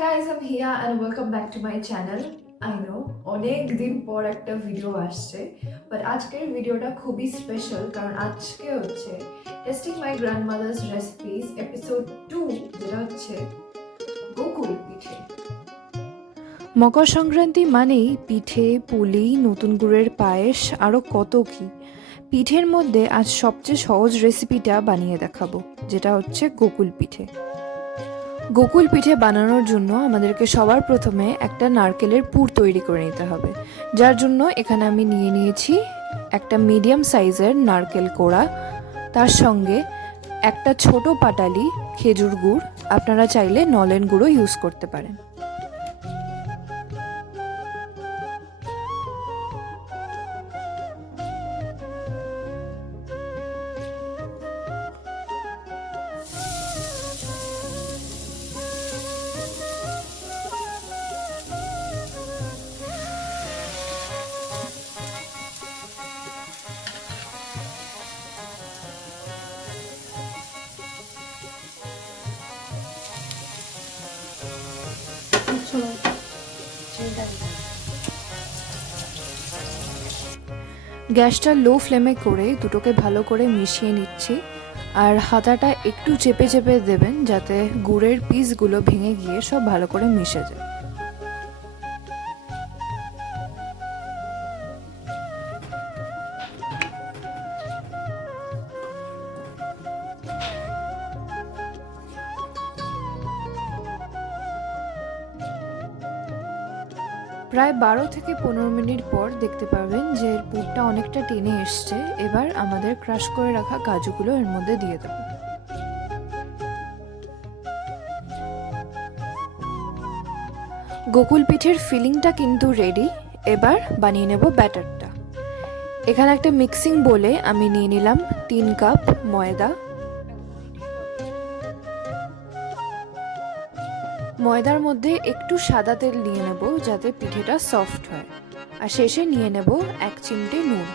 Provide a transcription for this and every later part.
guys, I'm Hia and welcome back to my channel. I know অনেক দিন পর একটা ভিডিও আসছে, বাট আজকের ভিডিওটা খুবই স্পেশাল কারণ আজকে হচ্ছে টেস্টিং মাই গ্র্যান্ডমাদার্স রেসিপিস এপিসোড 2, যেটা হচ্ছে গোকুল পিঠে। মকর সংক্রান্তি মানেই পিঠে, পুলি, নতুন গুড়ের পায়েস, আরও কত কি। পিঠের মধ্যে আজ সবচেয়ে সহজ রেসিপিটা বানিয়ে দেখাবো, যেটা হচ্ছে গোকুল পিঠে। গোকুল পিঠে বানানোর জন্য আমাদেরকে সবার প্রথমে একটা নারকেলের পুর তৈরি করে নিতে হবে, যার জন্য এখানে আমি নিয়ে নিয়েছি একটা মিডিয়াম সাইজের নারকেল কোড়া, তার সঙ্গে একটা ছোট পাটালি খেজুর গুড়, আপনারা চাইলে নলেন গুঁড়ো ইউজ করতে পারেন। গ্যাসটা লো ফ্লেমে করে দুটোকে ভালো করে মিশিয়ে নিচ্ছি, আর হাতাটা একটু চেপে চেপে দেবেন যাতে গুড়ের পিসগুলো ভেঙে গিয়ে সব ভালো করে মিশে যায়। প্রায় 12 থেকে 15 মিনিট পর দেখতে পাবেন যে পুরটা অনেকটা টেনে এসছে। এবার আমাদের ক্রাশ করে রাখা কাজুগুলো এর মধ্যে দিয়ে দেব। গোকুল পিঠের ফিলিংটা কিন্তু রেডি। এবার বানিয়ে নেব ব্যাটারটা। এখানে একটা মিক্সিং বোলে আমি নিয়ে নিলাম 3 কাপ ময়দা। ময়দার মধ্যে একটু সাদা তেল নিয়ে নেব যাতে পিঠেটা সফট হয়, আর শেষে নিয়ে নেব 1 চিমটে নুন।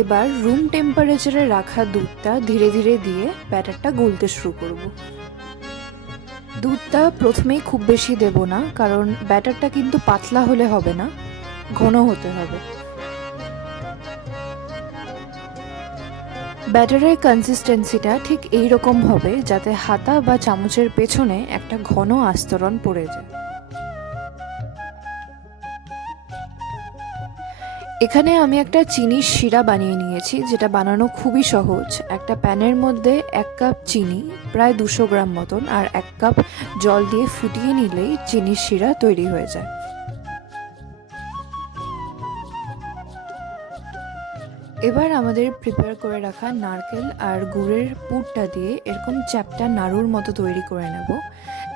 এবার রুম টেম্পারেচারে রাখা দুধটা ধীরে ধীরে দিয়ে ব্যাটারটা গুলতে শুরু করব। দুধটা প্রথমেই খুব বেশি দেব না, কারণ ব্যাটারটা কিন্তু পাতলা হলে হবে না, ঘন হতে হবে। ব্যাটারের কনসিস্টেন্সিটা ঠিক এই রকম হবে যাতে হাতা বা চামচের পেছনে একটা ঘন আস্তরণ পড়ে যায়। এখানে আমি একটা চিনির শিরা বানিয়ে নিয়েছি, যেটা বানানো খুবই সহজ। একটা প্যানের মধ্যে 1 কাপ চিনি, প্রায় 200 গ্রাম মতন, আর 1 কাপ জল দিয়ে ফুটিয়ে নিলেই চিনির শিরা তৈরি হয়ে যায়। এবার আমাদের প্রিপেয়ার করে রাখা নারকেল আর গুড়ের পুরটা দিয়ে এরকম চ্যাপ্টা নাড়ুর মতো তৈরি করে নেব।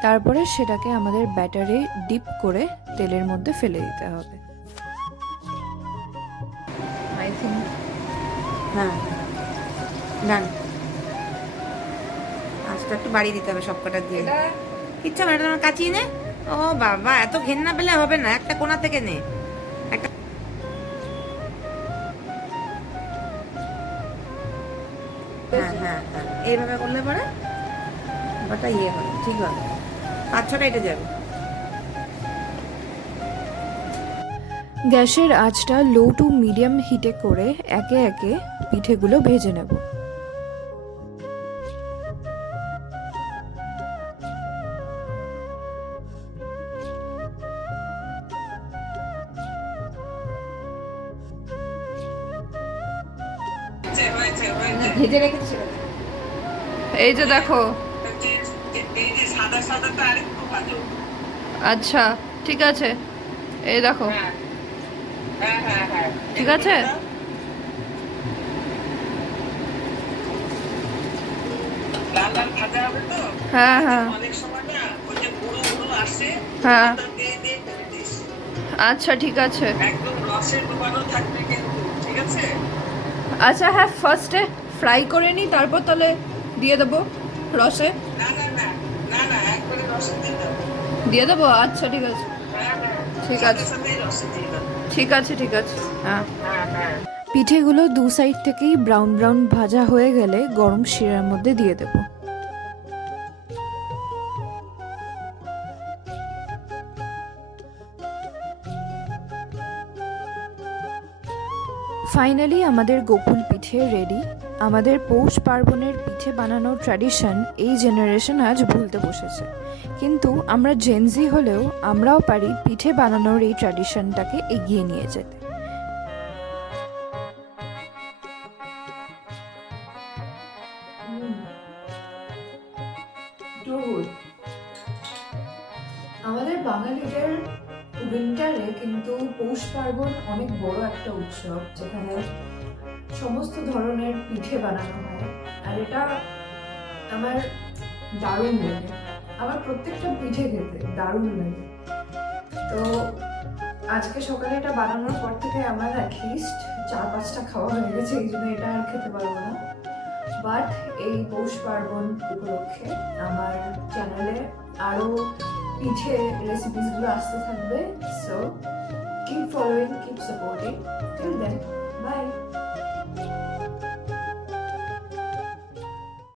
তারপরে সেটাকে আমাদের ব্যাটারে ডিপ করে তেলের মধ্যে ফেলে দিতে হবে। আই থিঙ্ক হ্যাঁ ডান। আজটা একটু বাড়িয়ে দিতে হবে সব কটা দিয়ে। কিচ্ছু হবে না, কাচিয়ে নে। ও বাবা, এত ঘেন্না পেলে হবে না, একটা কোণা থেকে নে। একটা হ্যাঁ হ্যাঁ হ্যাঁ, এইভাবে করলে পরে ওটা ইয়ে হবে, ঠিক হবে। 5-6টা এটা যাবে। গ্যাসের আঁচটা লো টু মিডিয়াম হিটে করে একে একে পিঠেগুলো ভেজে নেব। ভেজে রেখেছি সেটা। এই যে দেখো। আচ্ছা ঠিক আছে, এই দেখো। ঠিক আছে, হ্যাঁ হ্যাঁ হ্যাঁ, আচ্ছা ঠিক আছে। আচ্ছা হ্যাঁ, ফার্স্টে ফ্রাই করে নিই, তারপর তাহলে দিয়ে দেবো রসে। দিয়ে দেবো, আচ্ছা ঠিক আছে। ঠিক আছে ঠিক আছে ঠিক আছে, হ্যাঁ। পিঠেগুলো দু সাইড থেকেই ব্রাউন ব্রাউন ভাজা হয়ে গেলে গরম শিরার মধ্যে দিয়ে দেব। ফাইনালি আমাদের গোকুল পিঠে রেডি। আমাদের পৌষ পার্বণের পিঠে বানানোর ট্র্যাডিশন এই জেনারেশন আজ ভুলতে বসেছে, কিন্তু আমরা জেনজি হলেও আমরাও পারি পিঠে বানানোর এই ট্র্যাডিশনটাকে এগিয়ে নিয়ে যেতে। আমাদের বাঙালিদের উইন্টারে কিন্তু পৌষ পার্বণ অনেক বড় একটা উৎসব, যেখানে সমস্ত ধরনের পিঠে বানানো হয়। আর এটা আমার দারুণ লাগে, আমার প্রত্যেকটা পিঠে খেতে দারুণ লাগে। তো আজকে সকালে এটা বানানোর পর থেকে আমার অ্যাটলিস্ট 4-5টা খাওয়া হয়ে গেছে, এই জন্য এটা আর খেতে পারবো না। বাট এই পৌষ পার্বণ উপলক্ষে আমার চ্যানেলে আরও পিঠে রেসিপিসগুলো আসতে থাকবে। So keep following, keep supporting. Till then, by.